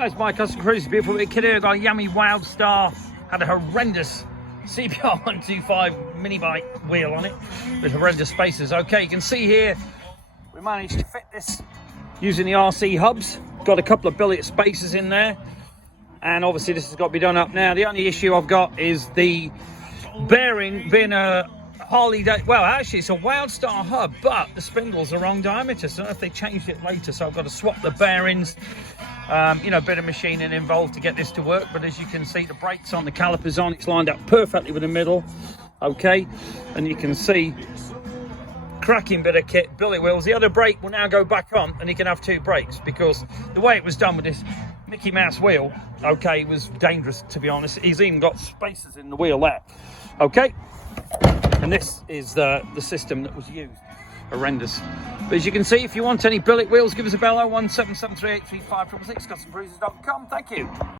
Hi, it's my custom cruise. Beautiful big kid here. Got a Yamaha Wildstar. Had a horrendous CBR 125 mini bike wheel on it with horrendous spacers. Okay, you can see here we managed to fit this using the RC hubs. Got a couple of billet spacers in there, and obviously this has got to be done up now. The only issue I've got is the bearing being a Harley well, actually it's a Wildstar hub, but the spindle's the wrong diameter, so I don't know if they changed it later, so I've got to swap the bearings. You know, a bit of machining involved to get this to work, but as you can see, the brakes on, the calipers on, it's lined up perfectly with the middle. Okay, and you can see cracking bit of kit, billet wheels. The other brake will now go back on, and you can have two brakes, because the way it was done with this Mickey Mouse wheel, okay, was dangerous, to be honest. He's even got spacers in the wheel there. Okay, and this is the system that was used. Horrendous. But as you can see, if you want any billet wheels, give us a bell. 01773835666, custombruises.com. Thank you.